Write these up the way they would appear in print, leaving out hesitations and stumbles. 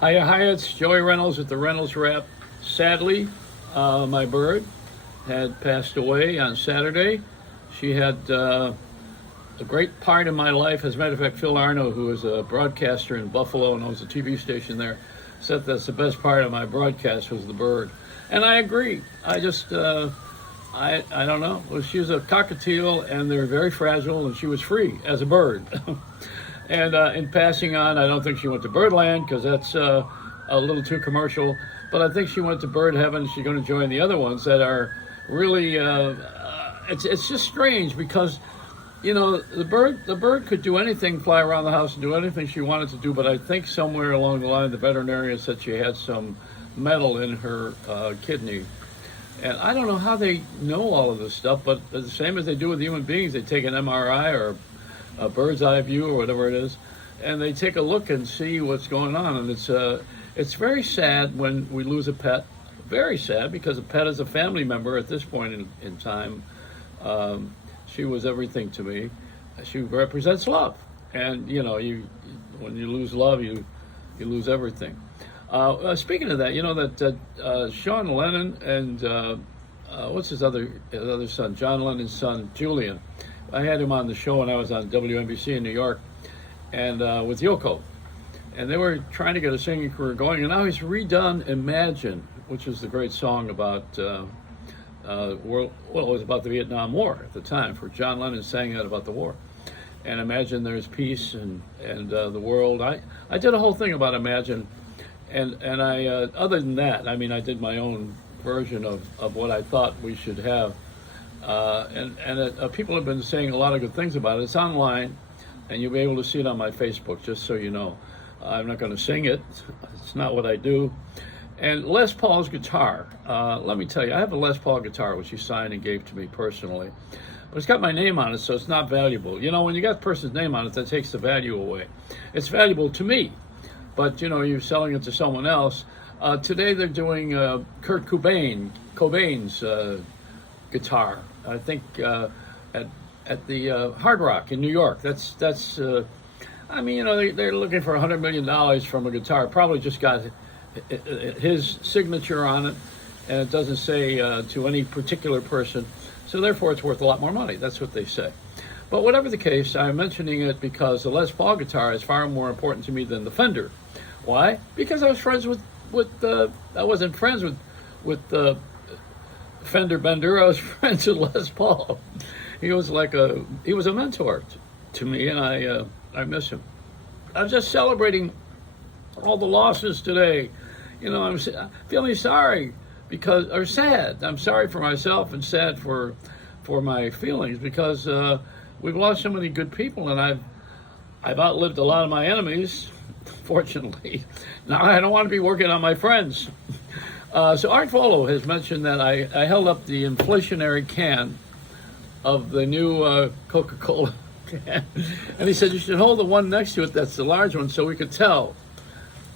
Hiya, it's Joey Reynolds at the Reynolds Wrap. Sadly, my bird had passed away on Saturday. She had a great part in my life. As a matter of fact, Phil Arno, who is a broadcaster in Buffalo and owns a TV station there, said that's the best part of my broadcast was the bird. And I agree. I don't know. Well, she was a cockatiel, and they're very fragile, and she was free as a bird. And in passing on, I don't think she went to Birdland because that's a little too commercial. But I think she went to bird heaven. She's going to join the other ones that are really. It's just strange because, the bird could do anything, fly around the house and do anything she wanted to do. But I think somewhere along the line, the veterinarian said she had some metal in her kidney. And I don't know how they know all of this stuff, but the same as they do with human beings, they take an MRI or a bird's eye view or whatever it is, and they take a look and see what's going on. And it's very sad when we lose a pet. Very sad because a pet is a family member at this point in time. She was everything to me. She represents love, and when you lose love, you lose everything. Speaking of that, that Sean Lennon and what's his other son, John Lennon's son, Julian. I had him on the show when I was on WNBC in New York, and with Yoko, and they were trying to get a singing career going. And now he's redone "Imagine," which is the great song about world. Well, it was about the Vietnam War at the time. For John Lennon sang that about the war, and imagine there's peace and the world. I did a whole thing about Imagine. And I, other than that, I mean, I did my own version of what I thought we should have. People have been saying a lot of good things about it. It's online, and you'll be able to see it on my Facebook, just so you know. I'm not going to sing it. It's not what I do. And Les Paul's guitar, let me tell you, I have a Les Paul guitar, which he signed and gave to me personally. But it's got my name on it, so it's not valuable. When you got a person's name on it, that takes the value away. It's valuable to me. But you're selling it to someone else. Today they're doing Kurt Cobain's guitar. I think at the Hard Rock in New York. They're looking for $100 million from a guitar. Probably just got his signature on it, and it doesn't say to any particular person. So therefore, it's worth a lot more money. That's what they say. But whatever the case, I'm mentioning it because the Les Paul guitar is far more important to me than the Fender. Why? Because I was friends I wasn't friends with Fender Bender. I was friends with Les Paul. He was a mentor to me, and I miss him. I'm just celebrating all the losses today. I'm feeling sorry or sad. I'm sorry for myself and sad for my feelings because we've lost so many good people, and I've outlived a lot of my enemies, fortunately. Now I don't want to be working on my friends. So Art Volo has mentioned that I held up the inflationary can of the new Coca-Cola can, and he said you should hold the one next to it that's the large one so we could tell,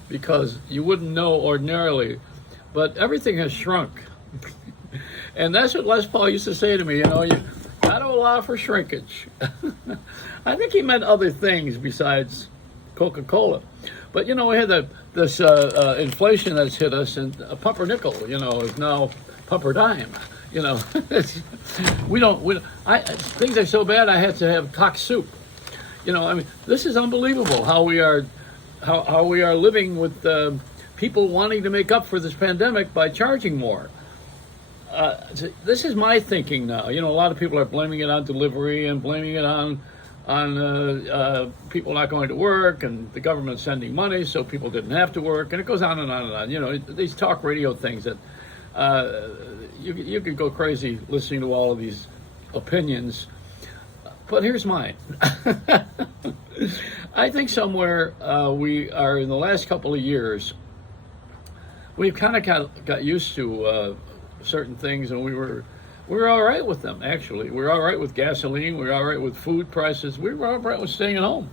because you wouldn't know ordinarily, but everything has shrunk. And that's what Les Paul used to say to me, you got to allow for shrinkage. I think he meant other things besides Coca-Cola. But, we had this inflation that's hit us, and a pumpernickel, is now pumper dime. Things are so bad I had to have cock soup. This is unbelievable how we are living with people wanting to make up for this pandemic by charging more. This is my thinking now. A lot of people are blaming it on delivery and blaming it on people not going to work and the government sending money so people didn't have to work, and it goes on and on and on. These talk radio things that you could go crazy listening to all of these opinions. But here's mine. I think somewhere we are in the last couple of years, we've kind of got used to certain things, and we were all right with them. Actually, we're all right with gasoline. We're all right with food prices. We were all right with staying at home.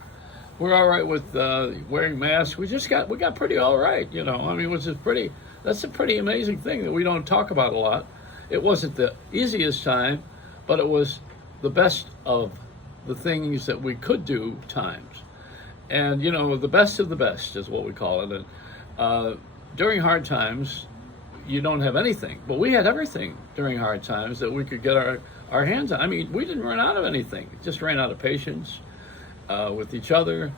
We're all right with wearing masks. We got pretty all right. That's a pretty amazing thing that we don't talk about a lot. It wasn't the easiest time, but it was the best of the things that we could do times. And the best of the best is what we call it. And During hard times, you don't have anything. But we had everything during hard times that we could get our hands on. I mean, we didn't run out of anything. It just ran out of patience with each other.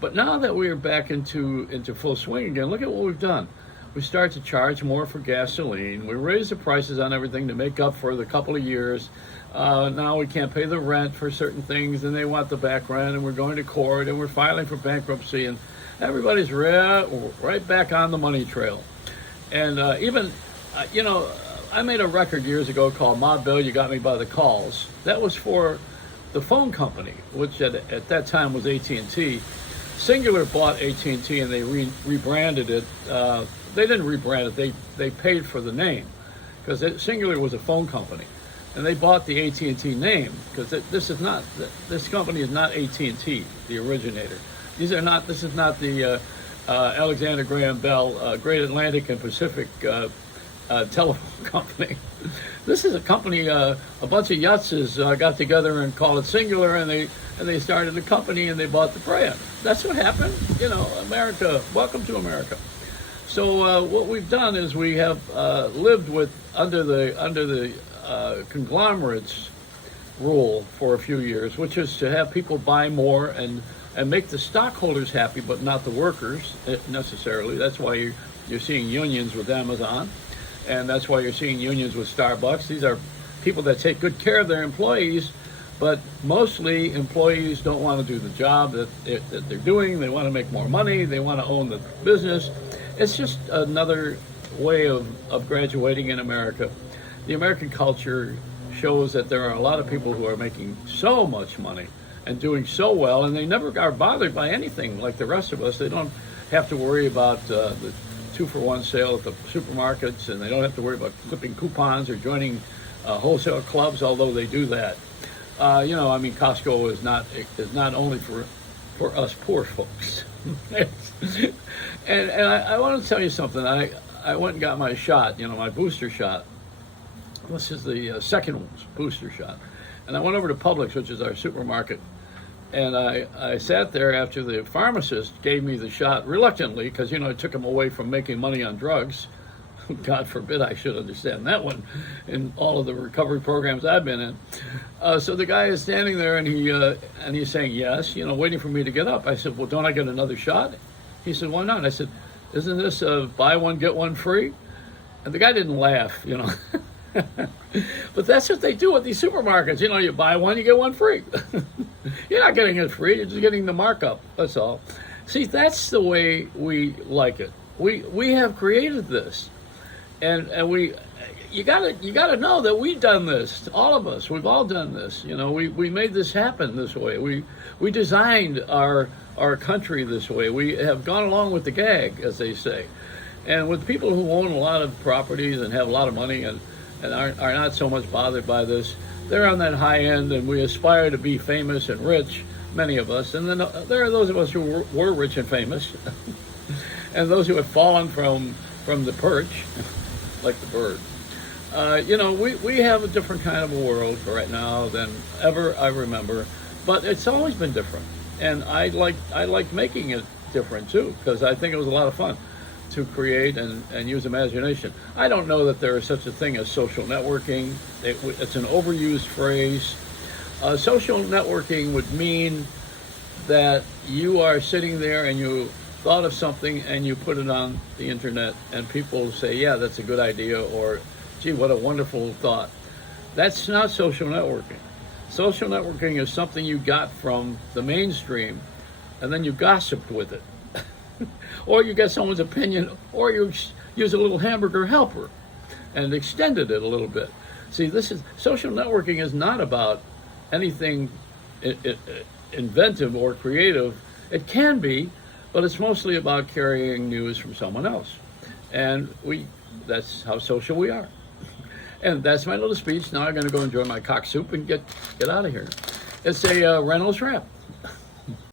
But now that we're back into full swing again, look at what we've done. We start to charge more for gasoline. We raise the prices on everything to make up for the couple of years. Now we can't pay the rent for certain things, and they want the back rent, and we're going to court, and we're filing for bankruptcy, and everybody's right back on the money trail. And even, I made a record years ago called Ma Bill, You Got Me by the Calls. That was for the phone company, which at that time was AT&T. Singular bought AT&T and they rebranded it. They didn't rebrand it, they paid for the name, because Singular was a phone company. And they bought the AT&T name, because this company is not AT&T, the originator. This is not the Alexander Graham Bell, Great Atlantic and Pacific telephone company. This is a company, a bunch of yutzes got together and called it Singular, and they started a company and they bought the brand. That's what happened. America, welcome to America. So what we've done is we have lived under the conglomerates rule for a few years, which is to have people buy more and make the stockholders happy, but not the workers necessarily. That's why you're seeing unions with Amazon, and that's why you're seeing unions with Starbucks. These are people that take good care of their employees, but mostly employees don't want to do the job that they're doing. They want to make more money. They want to own the business. It's just another way of graduating in America. The American culture shows that there are a lot of people who are making so much money and doing so well, and they never are bothered by anything like the rest of us. They don't have to worry about the 2-for-1 sale at the supermarkets, and they don't have to worry about clipping coupons or joining wholesale clubs, although they do that. Costco is not only for us poor folks. and I want to tell you something. I went and got my shot, my booster shot. This is the second booster shot. And I went over to Publix, which is our supermarket, and I sat there after the pharmacist gave me the shot reluctantly, because, it took him away from making money on drugs. God forbid I should understand that one in all of the recovery programs I've been in. So the guy is standing there, and he's saying yes, waiting for me to get up. I said, well, don't I get another shot? He said, why not? I said, isn't this buy one, get one free? And the guy didn't laugh, But that's what they do at these supermarkets. You buy one, you get one free. You're not getting it free, you're just getting the markup, that's all. See, that's the way we like it. We have created this. And you gotta know that we've done this. All of us, we've all done this. We made this happen this way. We designed our country this way. We have gone along with the gag, as they say. And with people who own a lot of properties and have a lot of money and are not so much bothered by this, they're on that high end, and we aspire to be famous and rich, many of us. And then there are those of us who were rich and famous, and those who have fallen from the perch, like the bird. We have a different kind of a world right now than ever I remember, but it's always been different. And I like making it different too, because I think it was a lot of fun to create and use imagination. I don't know that there is such a thing as social networking. It's an overused phrase. Social networking would mean that you are sitting there and you thought of something and you put it on the internet, and people say, yeah, that's a good idea, or gee, what a wonderful thought. That's not social networking. Social networking is something you got from the mainstream, and then you gossiped with it. Or you get someone's opinion, or you use a little hamburger helper and extended it a little bit. See, social networking is not about anything inventive or creative. It can be, but it's mostly about carrying news from someone else. And that's how social we are. And that's my little speech. Now I'm going to go enjoy my cock soup and get out of here. It's a Reynolds wrap.